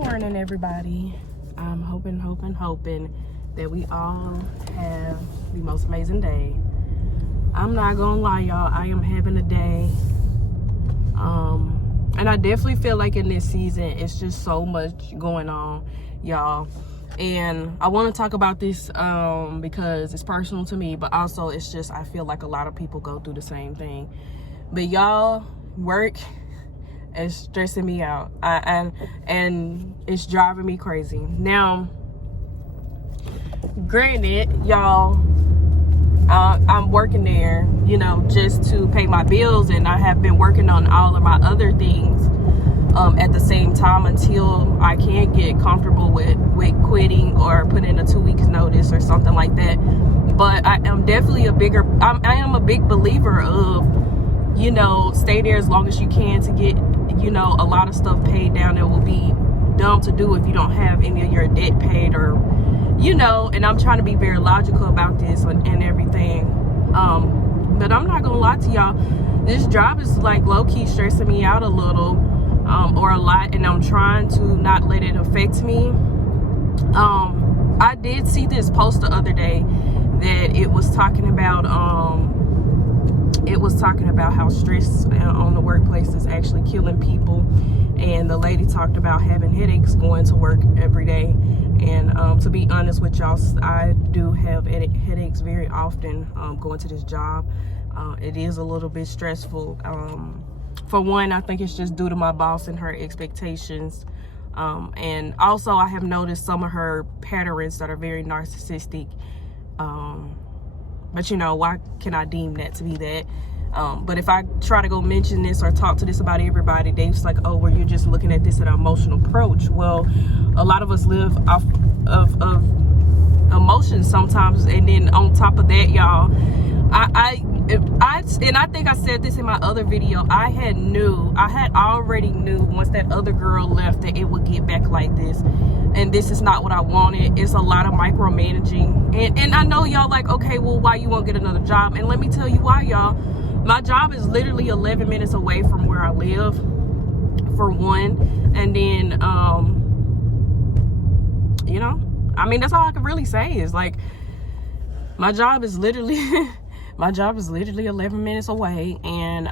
morning, everybody. I'm hoping that we all have the most amazing day. I'm not gonna lie, y'all, I am having a day. And I definitely feel like in this season, it's just so much going on, y'all. And I want to talk about this because it's personal to me, but also it's just, I feel like a lot of people go through the same thing. But y'all, work is stressing me out, and it's driving me crazy. Now, granted, y'all, I'm working there, you know, just to pay my bills, and I have been working on all of my other things at the same time until I can get comfortable with quitting or putting in a 2 weeks notice or something like that. But I am definitely I am a big believer of, you know, stay there as long as you can to get, you know, a lot of stuff paid down. It will be dumb to do if you don't have any of your debt paid, or, you know, and I'm trying to be very logical about this and everything. But I'm not gonna lie to y'all, this job is like low-key stressing me out a little, or a lot, and I'm trying to not let it affect me. I did see this post the other day that it was talking about how stress on the workplace is actually killing people, and the lady talked about having headaches going to work every day. And to be honest with y'all, I do have headaches very often going to this job. It is a little bit stressful. For one, I think it's just due to my boss and her expectations. And also I have noticed some of her patterns that are very narcissistic. But you know, why can I deem that to be that? But if I try to go mention this or talk to this about everybody, they're just like, oh, well, you're just looking at this at an emotional approach. Well, a lot of us live off of emotions sometimes. And then on top of that, y'all, I think I said this in my other video, I had already knew once that other girl left that it would get back like this. And this is not what I wanted. It's a lot of micromanaging. And I know y'all like, okay, well, why you won't get another job? And let me tell you why, y'all. My job is literally 11 minutes away from where I live, for one. And then, you know, I mean, that's all I can really say is like, my job is literally 11 minutes away. And,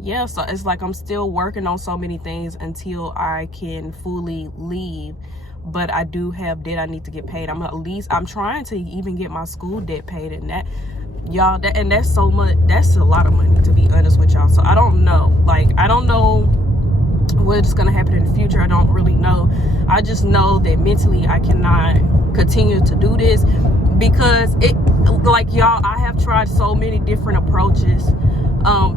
yeah, so it's like I'm still working on so many things until I can fully leave. But I do have debt I need to get paid. I'm trying to even get my school debt paid, and that, y'all, that's so much. That's a lot of money, to be honest with y'all. So I don't know, like, I don't know what's gonna happen in the future. I don't really know. I just know that mentally I cannot continue to do this, because it, like, y'all, I have tried so many different approaches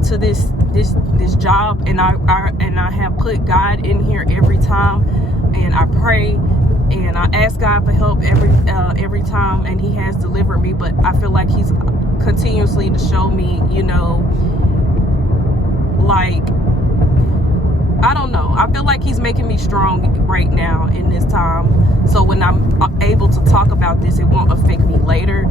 to this job, and I have put God in here every time, and I pray and I ask God for help every time, and he has delivered me. But I feel like he's continuously to show me, you know, like, I don't know, I feel like he's making me strong right now in this time, so when I'm able to talk about this, it won't affect me later.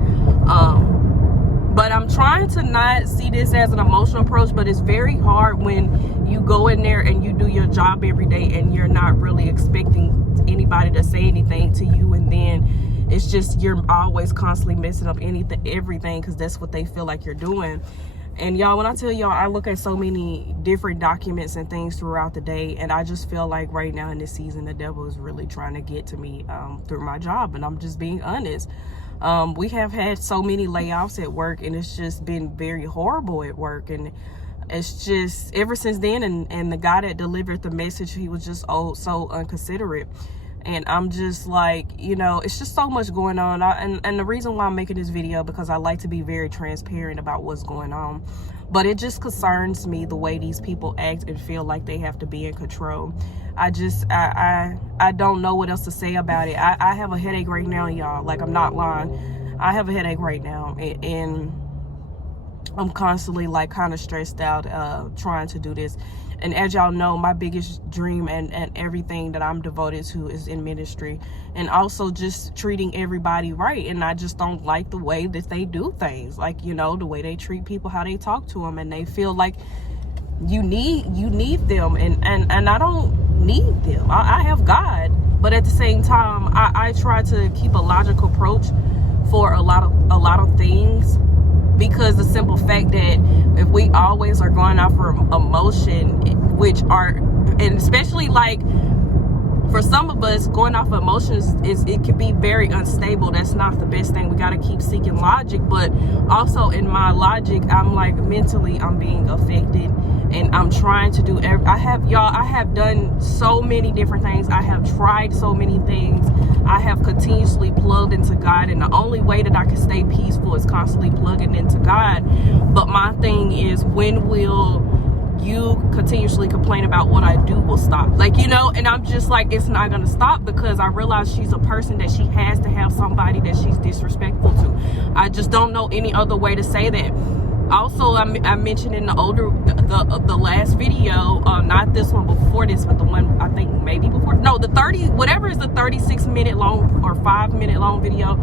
But I'm trying to not see this as an emotional approach, but it's very hard when you go in there and you do your job every day and you're not really expecting anybody to say anything to you, and then it's just, you're always constantly messing up everything, because that's what they feel like you're doing. And y'all, when I tell y'all, I look at so many different documents and things throughout the day, and I just feel like right now in this season, the devil is really trying to get to me through my job, and I'm just being honest. We have had so many layoffs at work, and it's just been very horrible at work. And it's just, ever since then, and the guy that delivered the message, he was just so inconsiderate. And I'm just like, you know, it's just so much going on. And the reason why I'm making this video, because I like to be very transparent about what's going on. But it just concerns me the way these people act and feel like they have to be in control. I don't know what else to say about it. I have a headache right now, y'all. Like, I'm not lying. I have a headache right now. And I'm constantly like kind of stressed out trying to do this. And as y'all know, my biggest dream and everything that I'm devoted to is in ministry, and also just treating everybody right. And I just don't like the way that they do things, like, you know, the way they treat people, how they talk to them, and they feel like you need them. And I don't need them. I have God, but at the same time, I try to keep a logical approach for a lot of things, because the simple fact that if we always are going off for emotion, which are, and especially like for some of us, going off emotions it can be very unstable. That's not the best thing. We got to keep seeking logic, but also in my logic, I'm like mentally I'm being affected, and I'm trying to do I have done so many different things. I have tried so many things. I have continuously plugged into God, and the only way that I can stay peaceful is constantly plugging into God. But my thing is, when will you continuously complain about what I do will stop? Like, you know, and I'm just like, it's not gonna stop, because I realize she's a person that she has to have somebody that she's disrespectful to. I just don't know any other way to say that. Also, I mentioned in the last video, not this one before this, but the one I think maybe before, no, the 36-minute long or 5-minute long video.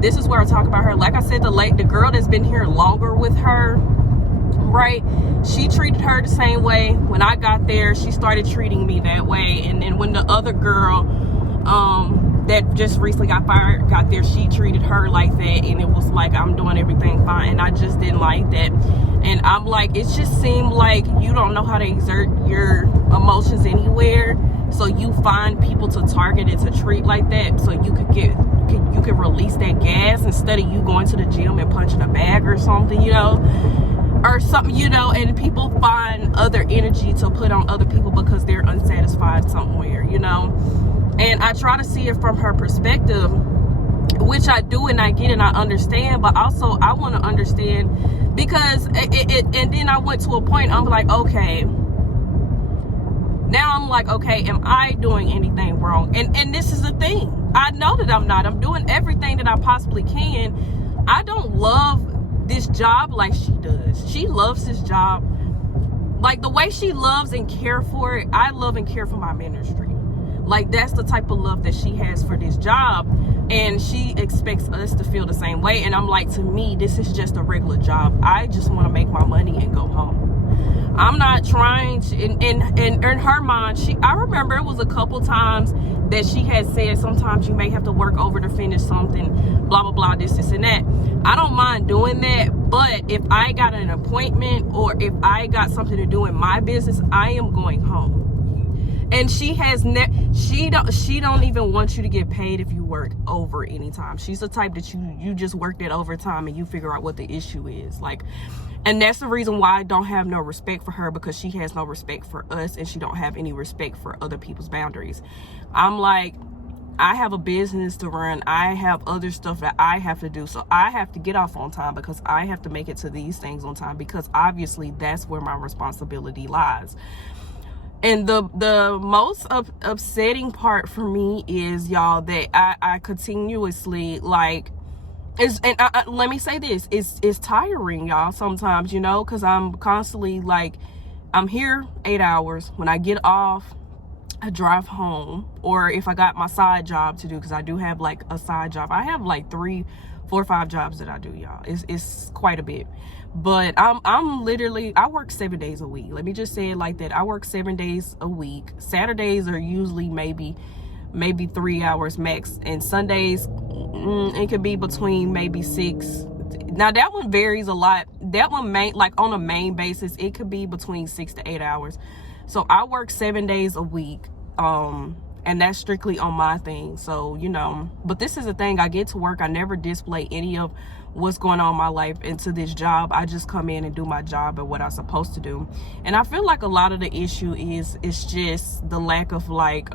This is where I talk about her. Like I said, the girl that's been here longer with her, right, she treated her the same way. When I got there, she started treating me that way. And then when the other girl that just recently got fired got there, she treated her like that, and it was like I'm doing everything fine, and I just didn't like that. And I'm like, it just seemed like you don't know how to exert your emotions anywhere, so you find people to target and to treat like that, so you could release that gas instead of you going to the gym and punching a bag or something, you know, or something, you know. And people find other energy to put on other people because they're unsatisfied somewhere, you know. And I try to see it from her perspective, which I do, and I get it, and I understand, but also I want to understand, because and then I went to a point, I'm like, okay, now I'm like, okay, am I doing anything wrong? And this is the thing, I know that I'm not. I'm doing everything that I possibly can. I don't love this job like she does. She loves this job like the way she loves and care for it. I love and care for my ministry. Like, that's the type of love that she has for this job, and she expects us to feel the same way. And I'm like, to me, this is just a regular job. I just want to make my money and go home. I'm not trying to, in her mind, I remember it was a couple times that she had said, sometimes you may have to work over to finish something, blah, blah, blah, this, and that. I don't mind doing that, but if I got an appointment or if I got something to do in my business, I am going home. And she don't even want you to get paid if you work over anytime. She's the type that you just work that overtime and you figure out what the issue is. Like, and that's the reason why I don't have no respect for her, because she has no respect for us, and she don't have any respect for other people's boundaries. I'm like, I have a business to run. I have other stuff that I have to do. So I have to get off on time, because I have to make it to these things on time, because obviously that's where my responsibility lies. And the most upsetting part for me is, y'all, that I continuously, like, let me say this, it's tiring, y'all, sometimes, you know, because I'm constantly, like, I'm here 8 hours. When I get off, I drive home, or if I got my side job to do, because I do have, like, a side job. I have, like, 3, 4 or 5 jobs that I do, y'all. It's quite a bit. But I'm literally, I work 7 days a week. Let me just say it like that. I work 7 days a week. Saturdays are usually maybe 3 hours max, and Sundays it could be between maybe 6. Now that one varies a lot. That one like on a main basis, it could be between 6 to 8 hours. So I work 7 days a week, and that's strictly on my thing. So, you know, but this is the thing, I get to work, I never display any of what's going on in my life into this job. I just come in and do my job and what I'm supposed to do. And I feel like a lot of the issue is, it's just the lack of, like,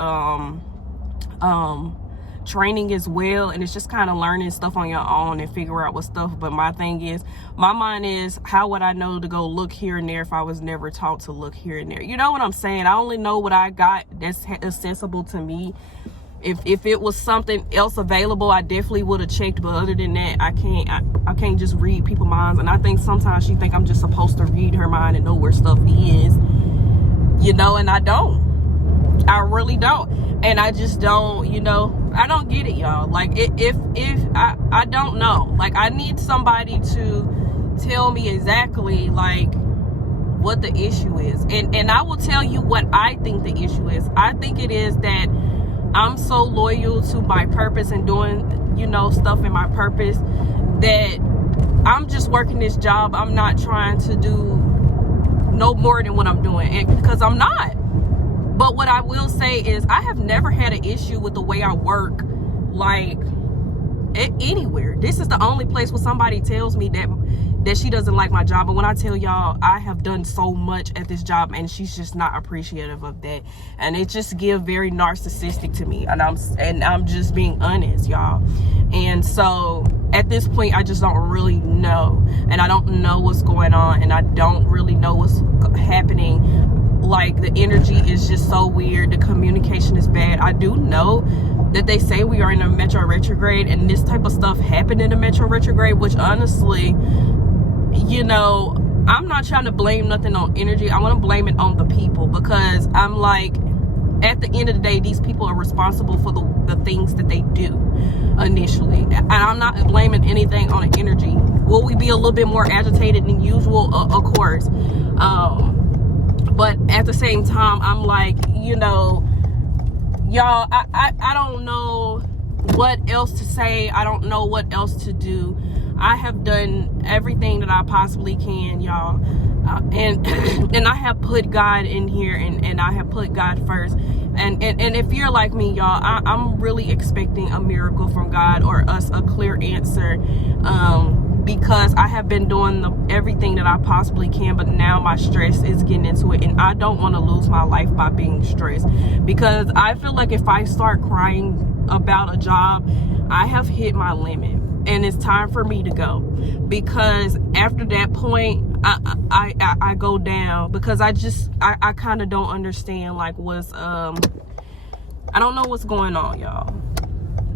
training as well, and it's just kind of learning stuff on your own and figure out what stuff. But my thing is, my mind is, how would I know to go look here and there if I was never taught to look here and there? You know what I'm saying? I only know what I got that's accessible to me. If it was something else available, I definitely would have checked, but other than that, I can't just read people's minds. And I think sometimes she think I'm just supposed to read her mind and know where stuff is, you know, and I don't. I really don't. And I just don't, you know, I don't get it, y'all. Like, if I don't know, like, I need somebody to tell me exactly, like, what the issue is. And I will tell you what I think the issue is. I think it is that I'm so loyal to my purpose and doing, you know, stuff in my purpose that I'm just working this job. I'm not trying to do no more than what I'm doing, and because I'm not. But what I will say is I have never had an issue with the way I work, like anywhere. This is the only place where somebody tells me that she doesn't like my job. And when I tell y'all I have done so much at this job and she's just not appreciative of that, and it just gives very narcissistic to me, and I'm just being honest, y'all. And so at this point I just don't really know, and I don't know what's going on, and I don't really know what's happening. Like, the energy is just so weird, the communication is bad. I do know that they say we are in a Metro retrograde, and this type of stuff happened in a Metro retrograde, which honestly, you know, I'm not trying to blame nothing on energy. I want to blame it on the people, because I'm like, at the end of the day, these people are responsible for the things that they do initially, and I'm not blaming anything on the energy. Will we be a little bit more agitated than usual? Of course. But at the same time, I'm like, you know, y'all, I don't know what else to say. I don't know what else to do. I have done everything that I possibly can, y'all. And and I have put God in here, and I have put God first. And if you're like me, y'all, I'm really expecting a miracle from God, or us a clear answer. Because I have been doing everything that I possibly can, but now my stress is getting into it, and I don't want to lose my life by being stressed, because I feel like if I start crying about a job, I have hit my limit, and it's time for me to go. Because after that point, I go down, because I kind of don't understand, like, what's I don't know what's going on, y'all.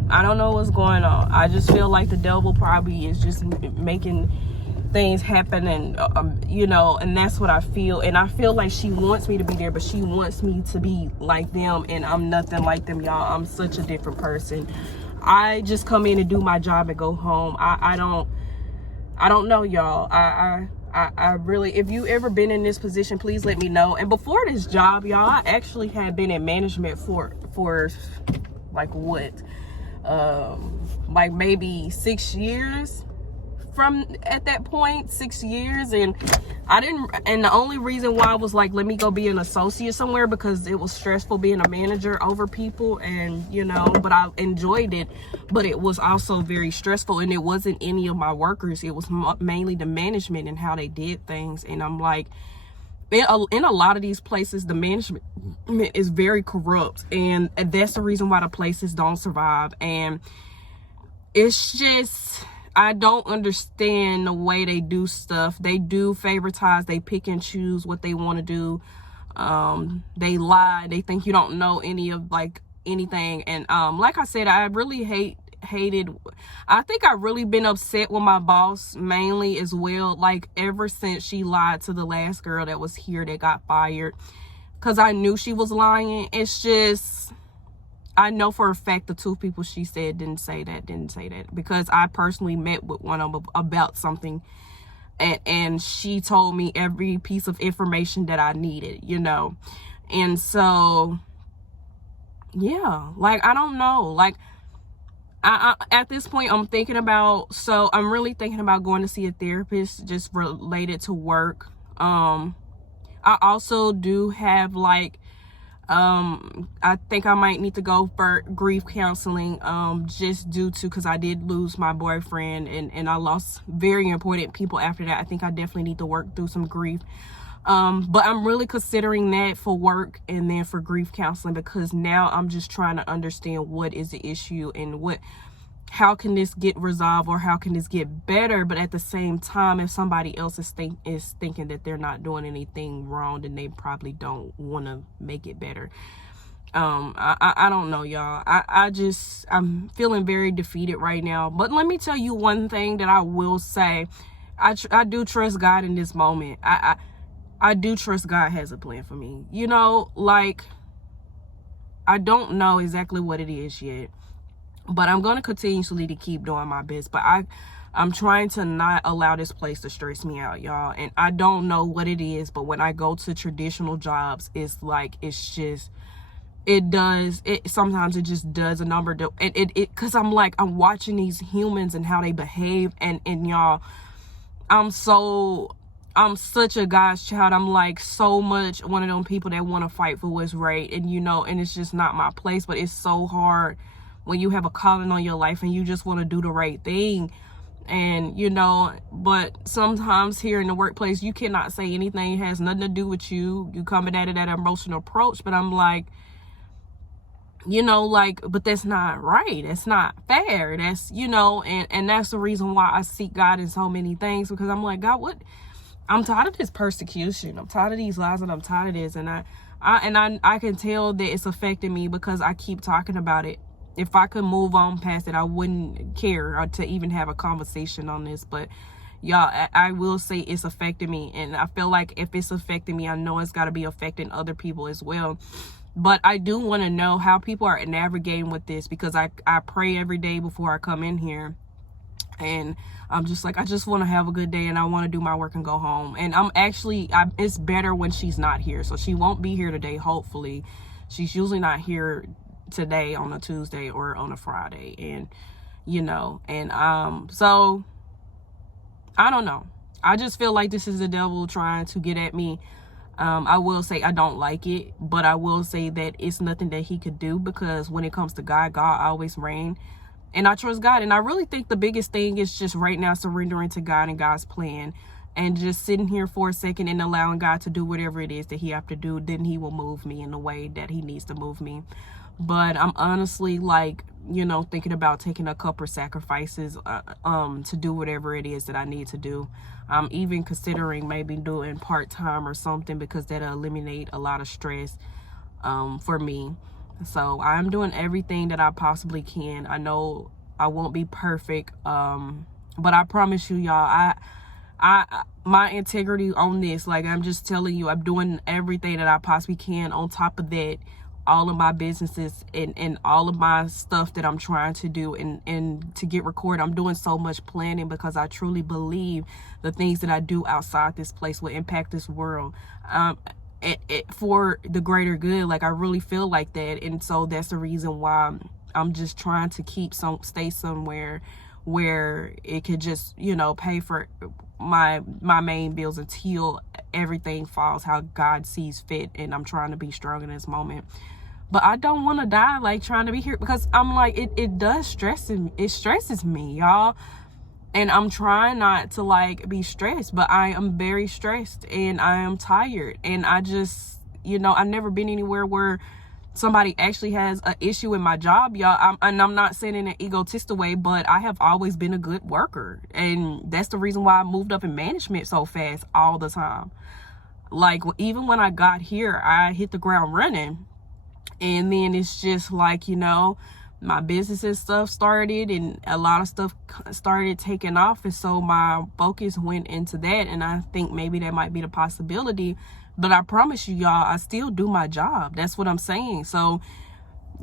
I don't know what's going on. I just feel like the devil probably is just making things happen, and you know, and that's what I feel. And I feel like she wants me to be there, but she wants me to be like them, and I'm nothing like them, y'all. I'm such a different person. I just come in and do my job and go home. I don't know, y'all. I really, if you ever been in this position, please let me know. And before this job, y'all, I actually had been in management for like what? Like maybe 6 years from at that point, 6 years. And the only reason why I was like, let me go be an associate somewhere, because it was stressful being a manager over people, and you know, but I enjoyed it, but it was also very stressful, and it wasn't any of my workers, it was mainly the management and how they did things. And I'm like, in a lot of these places, the management is very corrupt, and that's the reason why the places don't survive. And it's just, I don't understand the way they do stuff. They do favoritize, they pick and choose what they want to do. They lie, they think you don't know any of like anything. And like I said, I really hated, I think I really been upset with my boss mainly as well, like ever since she lied to the last girl that was here that got fired, because I knew she was lying. It's just, I know for a fact the two people she said didn't say that, because I personally met with one of them about something, and she told me every piece of information that I needed, you know. And so yeah, like, I don't know, like, I at this point I'm really thinking about going to see a therapist just related to work. I also do have like I think I might need to go for grief counseling, just due to, because I did lose my boyfriend, and I lost very important people after that. I think I definitely need to work through some grief. But I'm really considering that for work and then for grief counseling, because now I'm just trying to understand what is the issue, and how can this get resolved, or how can this get better. But at the same time, if somebody else is thinking that they're not doing anything wrong, then they probably don't want to make it better. I don't know, y'all. I'm feeling very defeated right now. But let me tell you one thing that I will say. I do trust God in this moment. I do trust God has a plan for me. You know, like, I don't know exactly what it is yet, but I'm going to continuously to keep doing my best. But I'm trying to not allow this place to stress me out, y'all. And I don't know what it is, but when I go to traditional jobs, it's like, it's just, sometimes it just does a number. Because I'm like, I'm watching these humans and how they behave. And y'all, I'm such a God's child. I'm like so much one of them people that want to fight for what's right. And, you know, and it's just not my place. But it's so hard when you have a calling on your life and you just want to do the right thing. And, you know, but sometimes here in the workplace, you cannot say anything. It has nothing to do with you. You coming at it at an emotional approach. But I'm like, you know, like, but that's not right. That's not fair. That's, you know, and that's the reason why I seek God in so many things, because I'm like, God, what? I'm tired of this persecution. I'm tired of these lies, and I'm tired of this. And I can tell that it's affecting me because I keep talking about it. If I could move on past it, I wouldn't care to even have a conversation on this. But y'all, I will say it's affecting me. And I feel like if it's affecting me, I know it's got to be affecting other people as well. But I do want to know how people are navigating with this, because I pray every day before I come in here. And I'm just like, I just want to have a good day, and I want to do my work and go home. And it's better when she's not here. So she won't be here today, hopefully. She's usually not here today on a Tuesday or on a Friday. And, you know, and so I don't know. I just feel like this is the devil trying to get at me. I will say I don't like it, but I will say that it's nothing that he could do, because when it comes to God always reigns. And I trust God. And I really think the biggest thing is just right now surrendering to God and God's plan, and just sitting here for a second and allowing God to do whatever it is that he have to do. Then he will move me in the way that he needs to move me. But I'm honestly, like, you know, thinking about taking a couple of sacrifices to do whatever it is that I need to do. I'm even considering maybe doing part-time or something, because that'll eliminate a lot of stress for me. So I'm doing everything that I possibly can. I know I won't be perfect, but I promise you, y'all, my integrity on this, like, I'm just telling you, I'm doing everything that I possibly can. On top of that, all of my businesses and all of my stuff that I'm trying to do and to get recorded, I'm doing so much planning, because I truly believe the things that I do outside this place will impact this world for the greater good. Like, I really feel like that. And so that's the reason why I'm just trying to stay somewhere where it could just, you know, pay for my main bills until everything falls how God sees fit. And I'm trying to be strong in this moment. But I don't want to die like trying to be here, because I'm like, it does stresses me, y'all. And I'm trying not to like be stressed, but I am very stressed and I am tired. And I just, you know, I've never been anywhere where somebody actually has an issue with my job, y'all. And I'm not saying in an egotistic way, but I have always been a good worker. And that's the reason why I moved up in management so fast all the time. Like, even when I got here, I hit the ground running. And then it's just like, you know, my business and stuff started, and a lot of stuff started taking off. And so my focus went into that. And I think maybe that might be the possibility. But I promise you, y'all, I still do my job. That's what I'm saying. So,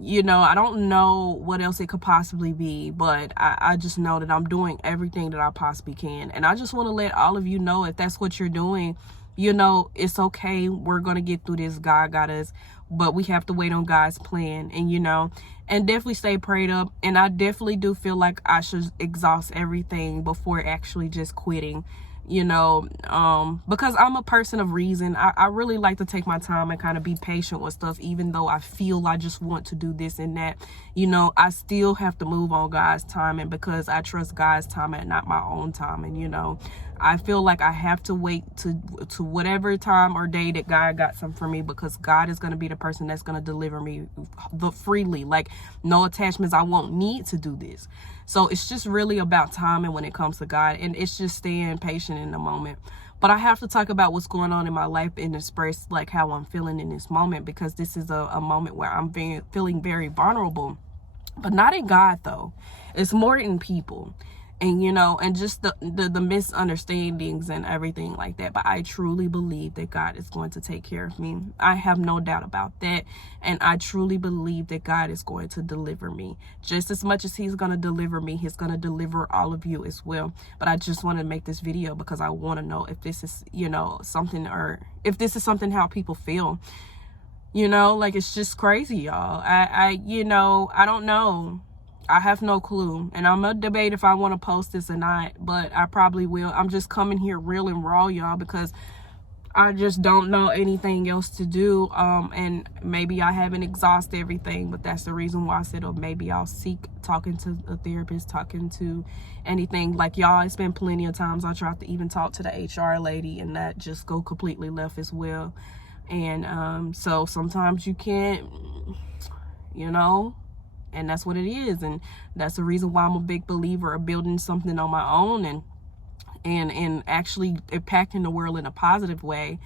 you know, I don't know what else it could possibly be, but I just know that I'm doing everything that I possibly can. And I just want to let all of you know, if that's what you're doing, you know, it's okay. We're going to get through this. God got us. But we have to wait on God's plan. And, you know, and definitely stay prayed up. And I definitely do feel like I should exhaust everything before actually just quitting, you know, because I'm a person of reason. I really like to take my time and kind of be patient with stuff, even though I feel I just want to do this and that. You know, I still have to move on God's timing, because I trust God's time and not my own time. And, you know, I feel like I have to wait to whatever time or day that God got something for me, because God is going to be the person that's going to deliver me freely, like no attachments. I won't need to do this. So it's just really about timing when it comes to God, and it's just staying patient in the moment. But I have to talk about what's going on in my life and express like how I'm feeling in this moment, because this is a moment where I'm feeling very vulnerable, but not in God though. It's more in people. and you know, and just the misunderstandings and everything like that. But I truly believe that God is going to take care of me. I have no doubt about that, and I truly believe that God is going to deliver me. Just as much as he's going to deliver me, he's going to deliver all of you as well. But I just want to make this video because I want to know if this is, you know, something, or if this is something how people feel. You know, like, it's just crazy, y'all. You know, I don't know. I have no clue, and I'm gonna debate if I want to post this or not, but I probably will. I'm just coming here real and raw, y'all, because I just don't know anything else to do. And maybe I haven't exhausted everything, but that's the reason why I said, oh, maybe I'll seek talking to a therapist, talking to anything. Like, y'all, it's been plenty of times I tried to even talk to the HR lady, and that just go completely left as well. And so sometimes you can't, you know, and that's what it is. And that's the reason why I'm a big believer of building something on my own, and actually impacting the world in a positive way,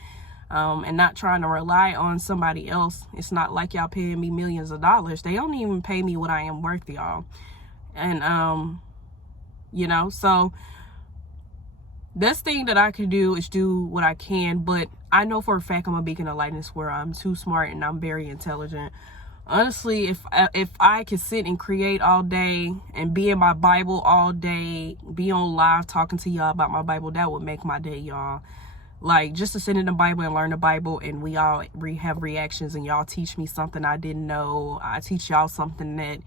and not trying to rely on somebody else. It's not like y'all paying me millions of dollars. They don't even pay me what I am worth, y'all. And you know, so best thing that I can do is do what I can, but I know for a fact I'm a beacon of light in this world. I'm too smart and I'm very intelligent. Honestly, if I could sit and create all day and be in my Bible all day, be on live talking to y'all about my Bible, that would make my day, y'all. Like, just to sit in the Bible and learn the Bible, and we all have reactions, and y'all teach me something I didn't know. I teach y'all something that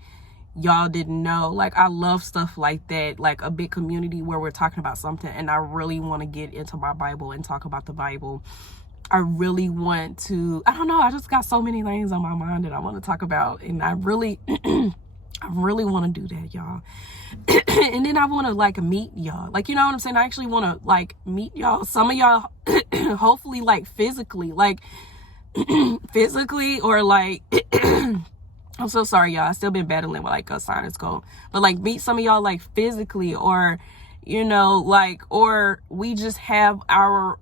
y'all didn't know. Like, I love stuff like that, like a big community where we're talking about something, and I really want to get into my Bible and talk about the Bible. I really want to, I don't know, I just got so many things on my mind that I want to talk about, and I really I really want to do that, y'all. And then I want to, like, meet y'all, like, you know what I'm saying? I actually want to, like, meet y'all, some of y'all, hopefully, like, physically, or like I'm so sorry, y'all. I still been battling with, like, a sinus cold, but, like, meet some of y'all, like, physically, or, you know, like, or we just have our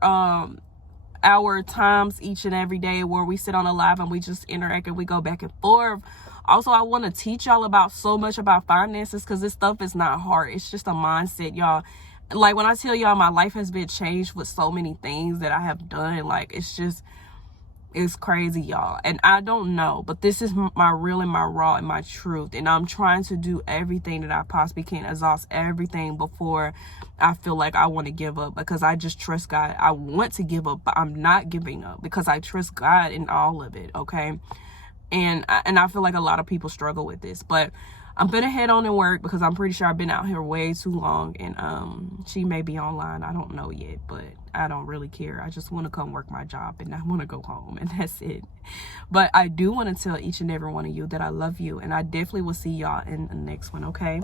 times each and every day where we sit on a live and we just interact and we go back and forth. Also, I want to teach y'all about so much about finances, because this stuff is not hard. It's just a mindset, y'all. Like, when I tell y'all my life has been changed with so many things that I have done, like, it's crazy, y'all. And I don't know, but this is my real and my raw and my truth. And I'm trying to do everything that I possibly can, exhaust everything before I feel like I want to give up, because I just trust God. I want to give up, but I'm not giving up because I trust God in all of it, okay? And I feel like a lot of people struggle with this, but I'm gonna head on and work, because I'm pretty sure I've been out here way too long, and she may be online. I don't know yet, but I don't really care. I just want to come work my job, and I want to go home, and that's it. But I do want to tell each and every one of you that I love you, and I definitely will see y'all in the next one, okay?